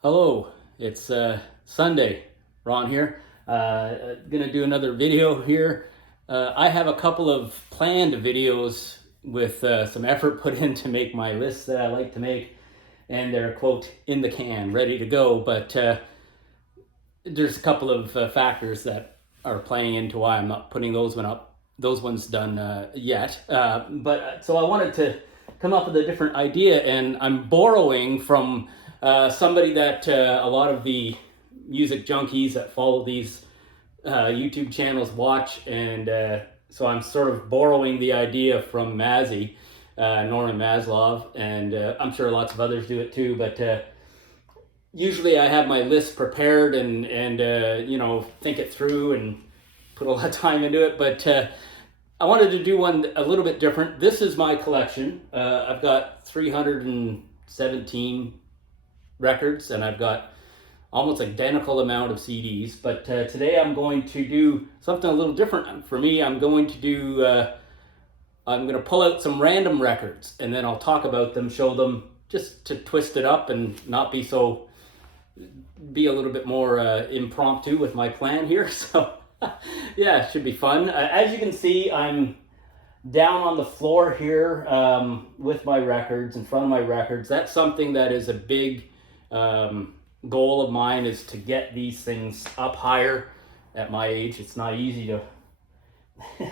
Hello, it's Sunday. Ron here. Gonna do another video here. I have a couple of planned videos with some effort put in to make my lists that I like to make, and they're quote in the can, ready to go. But there's a couple of factors that are playing into why I'm not putting those ones done yet. But so I wanted to come up with a different idea, and I'm borrowing from somebody that a lot of the music junkies that follow these YouTube channels watch, and so I'm sort of borrowing the idea from Mazzy, Norman Maslov, and I'm sure lots of others do it too. But usually I have my list prepared and think it through and put a lot of time into it. But I wanted to do one a little bit different. This is my collection. I've got 317 records, and I've got almost identical amount of CDs. But today I'm going to do something a little different for me. I'm going to pull out some random records, and then I'll talk about them, show them, just to twist it up and not be a little bit more impromptu with my plan here. So yeah, it should be fun. As you can see, I'm down on the floor here with my records, in front of my records. That's something that is a big goal of mine, is to get these things up higher. At my age, it's not easy to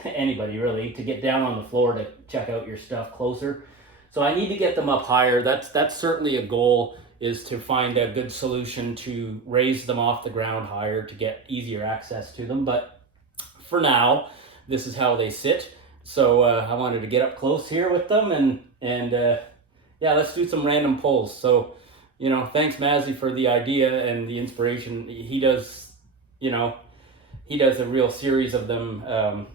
anybody really to get down on the floor to check out your stuff closer. So I need to get them up higher. That's certainly a goal, is to find a good solution to raise them off the ground higher to get easier access to them. But for now, this is how they sit. So I wanted to get up close here with them, and yeah, let's do some random pulls. So, thanks Mazzy for the idea and the inspiration. He does a real series of them,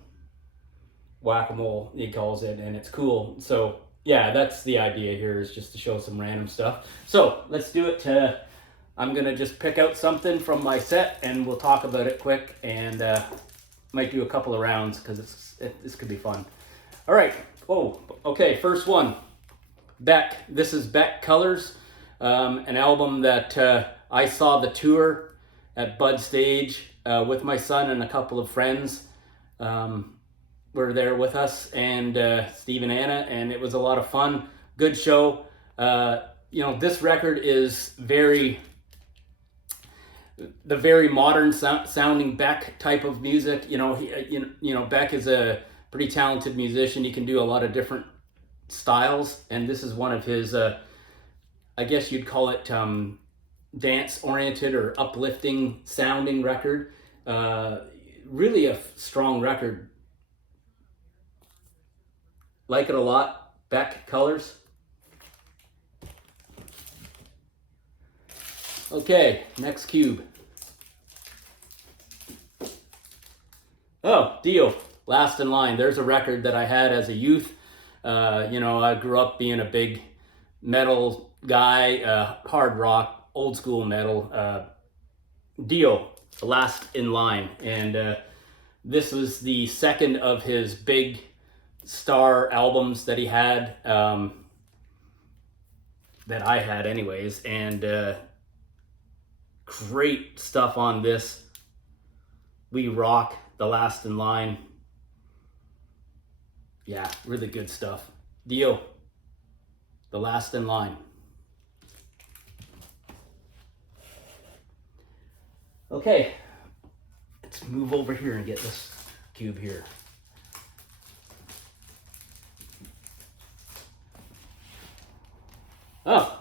whack-a-mole he calls it, and it's cool. So yeah, that's the idea here, is just to show some random stuff. So let's do it. I'm gonna just pick out something from my set, and we'll talk about it quick, and might do a couple of rounds because this could be fun. All right. Whoa. Okay. First one. Beck. This is Beck Colors, an album that I saw the tour at Bud Stage with my son and a couple of friends. Were there with us, and Steve and Anna, and it was a lot of fun. Good show. This record is the very modern sounding Beck type of music. Beck is a pretty talented musician. He can do a lot of different styles, and this is one of his, I guess you'd call it dance oriented or uplifting sounding record. Really a strong record. Like it a lot. Beck Colors. Okay, next cube. Oh, Dio, Last in Line. There's a record that I had as a youth. I grew up being a big metal guy, hard rock, old school metal. Dio, Last in Line. And this was the second of his big star albums that he had, that I had anyways, and great stuff on this. We rock, The Last in Line. Yeah, really good stuff. Dio, The Last in Line. Okay, let's move over here and get this cube here. Oh,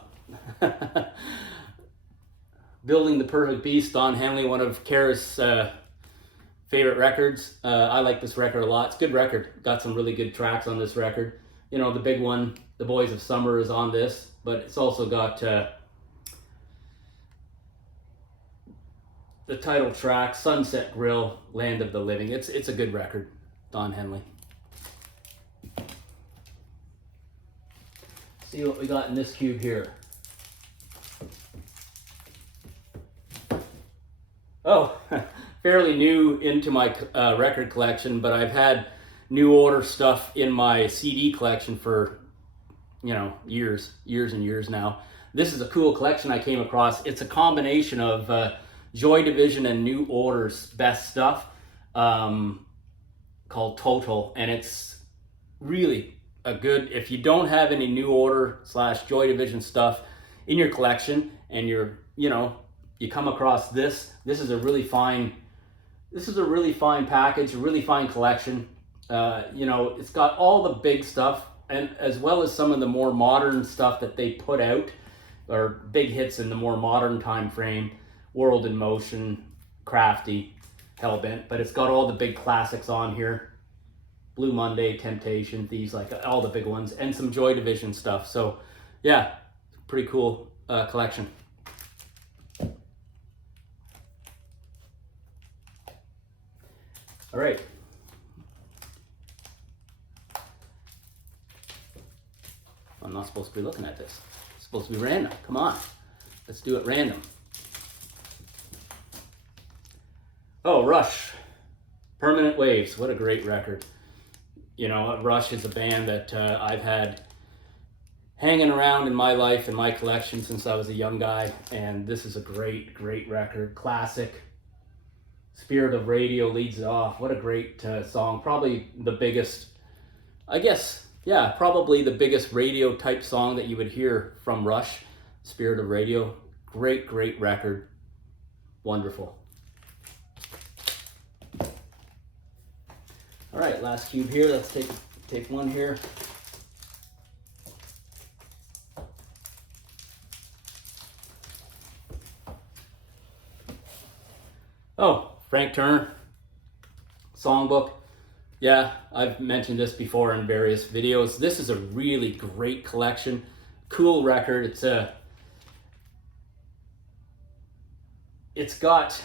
Building the Perfect Beast, Don Henley, one of Kara's favorite records. I like this record a lot. It's a good record. Got some really good tracks on this record. The big one, The Boys of Summer, is on this, but it's also got the title track, Sunset Grill, Land of the Living. It's a good record, Don Henley. See what we got in this cube here. Oh, fairly new into my record collection, but I've had New Order stuff in my CD collection for, years and years now. this is a cool collection I came across. It's a combination of Joy Division and New Order's best stuff, called Total, and it's really a good, if you don't have any New Order / Joy Division stuff in your collection, and you come across this is a really fine package, a really fine collection. It's got all the big stuff, and as well as some of the more modern stuff that they put out, or big hits in the more modern time frame. World in Motion, Crafty, Hellbent, but it's got all the big classics on here. Blue Monday, Temptation, these, like all the big ones, and some Joy Division stuff. So yeah, pretty cool collection. All right. I'm not supposed to be looking at this. It's supposed to be random. Come on. Let's do it random. Oh, Rush. Permanent Waves. What a great record. Rush is a band that I've had hanging around in my life, in my collection, since I was a young guy. And this is a great, great record. Classic. Spirit of Radio leads it off. What a great song. Probably the biggest, probably the biggest radio type song that you would hear from Rush. Spirit of Radio. Great, great record. Wonderful. All right, last cube here. Let's take one here. Oh, Frank Turner songbook. Yeah, I've mentioned this before in various videos. This is a really great collection. Cool record. It's got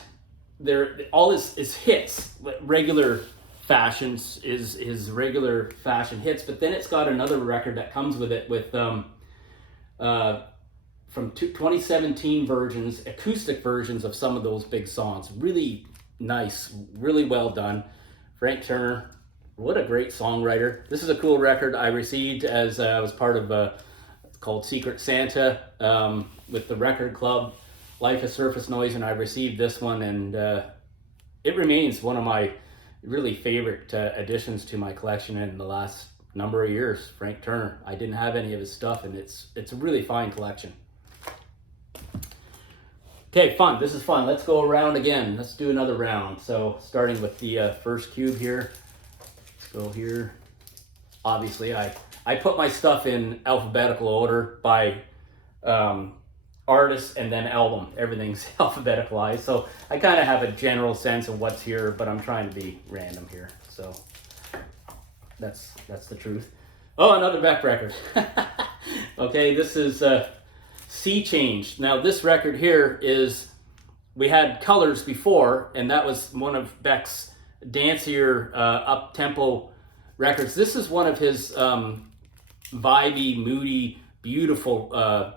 all his hits, regular fashions, is regular fashion hits, but then it's got another record that comes with it with from 2017 versions, acoustic versions of some of those big songs. Really nice, really well done. Frank Turner, what a great songwriter. This is a cool record I received as I was part of it's called Secret Santa with the record club, Life is Surface Noise, and I received this one, and it remains one of my really favorite additions to my collection in the last number of years. Frank Turner. I didn't have any of his stuff, and it's a really fine collection. Okay, fun. This is fun. Let's go around again. Let's do another round. So starting with the first cube here. Let's go here. Obviously, I put my stuff in alphabetical order by artist and then album. Everything's alphabeticalized, so I kind of have a general sense of what's here, but I'm trying to be random here. So that's the truth. Oh, another Beck record. Okay, this is Sea Change. Now this record here we had Colors before, and that was one of Beck's dancier up-tempo records. This is one of his vibey, moody, beautiful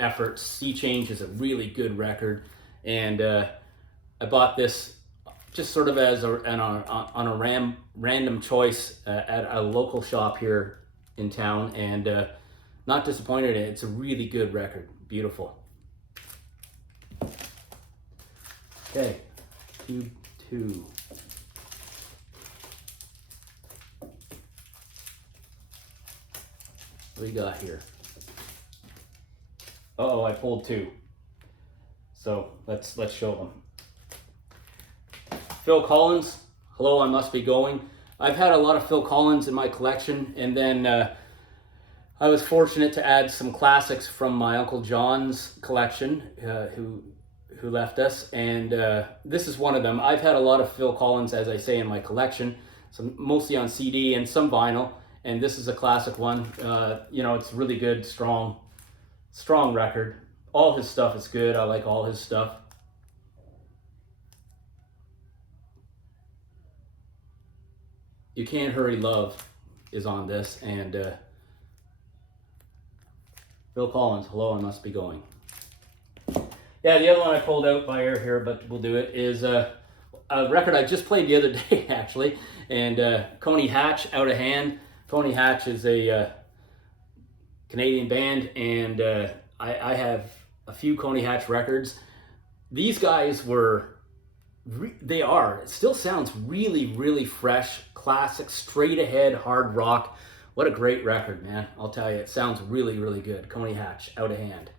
efforts. Sea Change is a really good record, and I bought this just sort of as on a random choice at a local shop here in town, and not disappointed in it. It's a really good record. Beautiful. Okay, cube 2. What do you got here? Uh-oh, I pulled 2. So let's show them. Phil Collins, Hello, I Must Be Going. I've had a lot of Phil Collins in my collection, and then I was fortunate to add some classics from my Uncle John's collection, who left us, and this is one of them. I've had a lot of Phil Collins, as I say, in my collection, mostly on CD and some vinyl, and this is a classic one. It's really good, strong record. All his stuff is good. I like all his stuff. You Can't Hurry Love is on this, and Phil Collins, Hello, I Must Be Going. Yeah, the other one I pulled out by ear here, but we'll do it, is a record I just played the other day, actually, and Coney Hatch, Out of Hand. Coney Hatch is a Canadian band, and I have a few Coney Hatch records. These guys were, they are, it still sounds really, really fresh, classic, straight ahead, hard rock. What a great record, man. I'll tell you, it sounds really, really good. Coney Hatch, Out of Hand.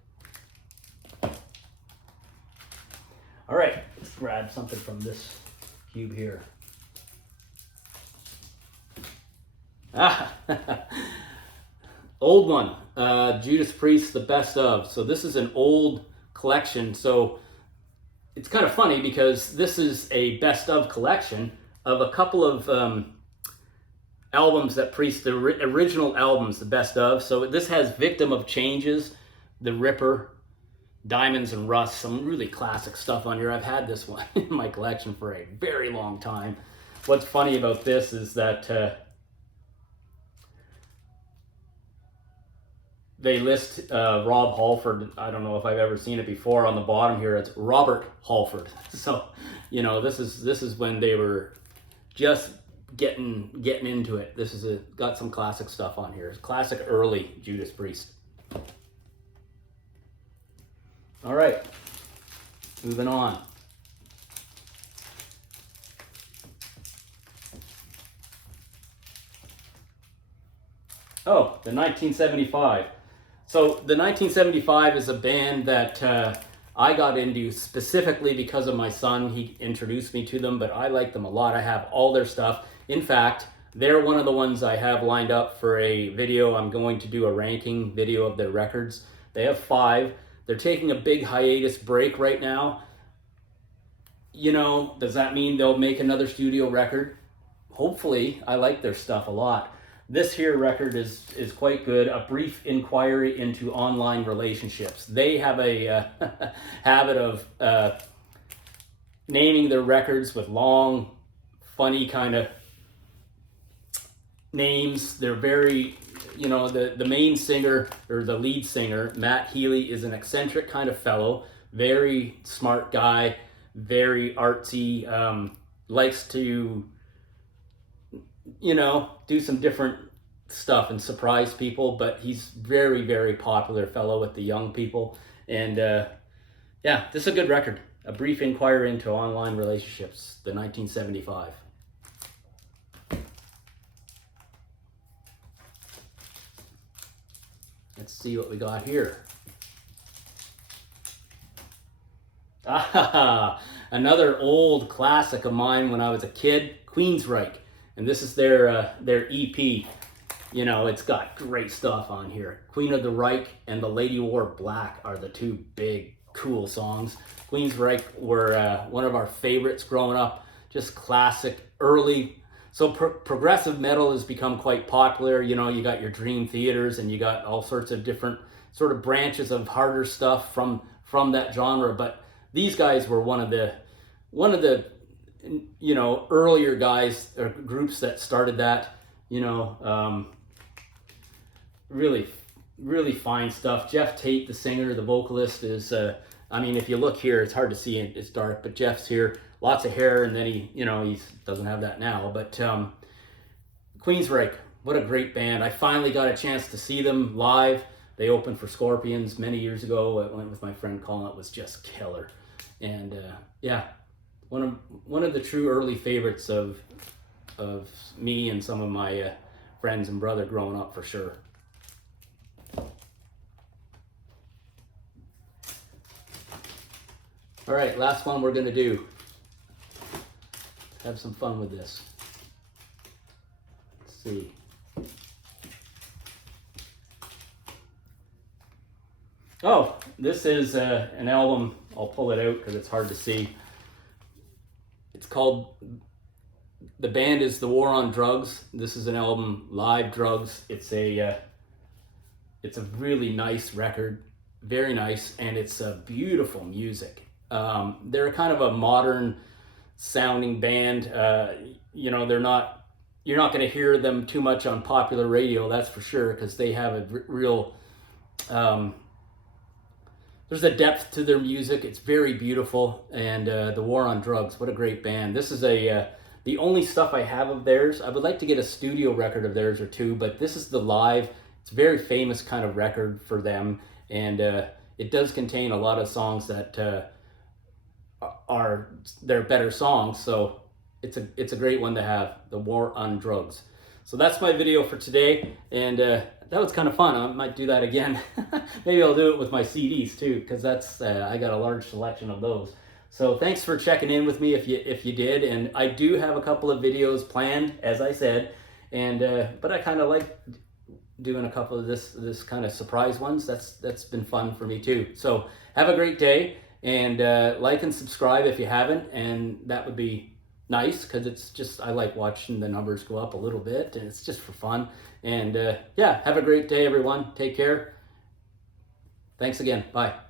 All right, let's grab something from this cube here. Ah, old one, Judas Priest, The Best Of. So this is an old collection. So it's kind of funny because this is a best of collection of a couple of albums that Priest, the original albums, the best of. So this has Victim of Changes, The Ripper, Diamonds and Rust, some really classic stuff on here. I've had this one in my collection for a very long time. What's funny about this is that they list Rob Halford. I don't know if I've ever seen it before. On the bottom here, it's Robert Halford. So, you know, this is when they were just getting into it. This is got some classic stuff on here. It's classic early Judas Priest. All right, moving on. Oh, the 1975. So the 1975 is a band that I got into specifically because of my son. He introduced me to them, but I like them a lot. I have all their stuff. In fact, they're one of the ones I have lined up for a video. I'm going to do a ranking video of their records. They have 5. They're taking a big hiatus break right now. You know, does that mean they'll make another studio record? Hopefully. I like their stuff a lot. This here record is quite good. A Brief Inquiry into Online Relationships. They have a habit of naming their records with long, funny kind of names. They're very, you know, the main singer, or the lead singer, Matt Healy, is an eccentric kind of fellow. Very smart guy, very artsy, likes to, you know, do some different stuff and surprise people, but he's very, very popular fellow with the young people. And yeah, this is a good record. A Brief Inquiry into Online Relationships, the 1975. Let's see what we got here. Ah, another old classic of mine when I was a kid, Queensryche. And this is their EP. You know, it's got great stuff on here. Queen of the Reich and The Lady Wore Black are the 2 big, cool songs. Queensryche were one of our favorites growing up. Just classic, early. So progressive metal has become quite popular. You know, you got your Dream Theaters and you got all sorts of different sort of branches of harder stuff from that genre. But these guys were one of the you know, earlier guys or groups that started that. You know, really, really fine stuff. Jeff Tate, the singer, the vocalist, is I mean, if you look here, it's hard to see, it's dark, but Jeff's here, lots of hair, and then he, you know, he doesn't have that now. But Queensryche, what a great band. I finally got a chance to see them live. They opened for Scorpions many years ago. I went with my friend Colin. It was just killer. And yeah, one of the true early favorites of me and some of my friends and brother growing up, for sure. All right, last one we're gonna do. Have some fun with this. Let's see. Oh, this is an album. I'll pull it out because it's hard to see. It's called, the band is The War on Drugs. This is an album, Live Drugs. It's a really nice record, very nice, and it's beautiful music. They're kind of a modern sounding band. You know, you're not going to hear them too much on popular radio, that's for sure, because they have a real, there's a depth to their music. It's very beautiful. And The War on Drugs, what a great band. This is the only stuff I have of theirs. I would like to get a studio record of theirs or two, but this is the live. It's a very famous kind of record for them. and it does contain a lot of songs that they're better songs. So it's a great one to have, The War on Drugs. So that's my video for today, and that was kind of fun. I might do that again. Maybe I'll do it with my CDs too, because that's I got a large selection of those. So thanks for checking in with me if you did, and I do have a couple of videos planned, as I said, and but I kind of like doing a couple of this kind of surprise ones. That's been fun for me too. So have a great day, and like and subscribe if you haven't, and that would be nice, because it's just, I like watching the numbers go up a little bit, and it's just for fun. And yeah, have a great day, everyone. Take care. Thanks again. Bye.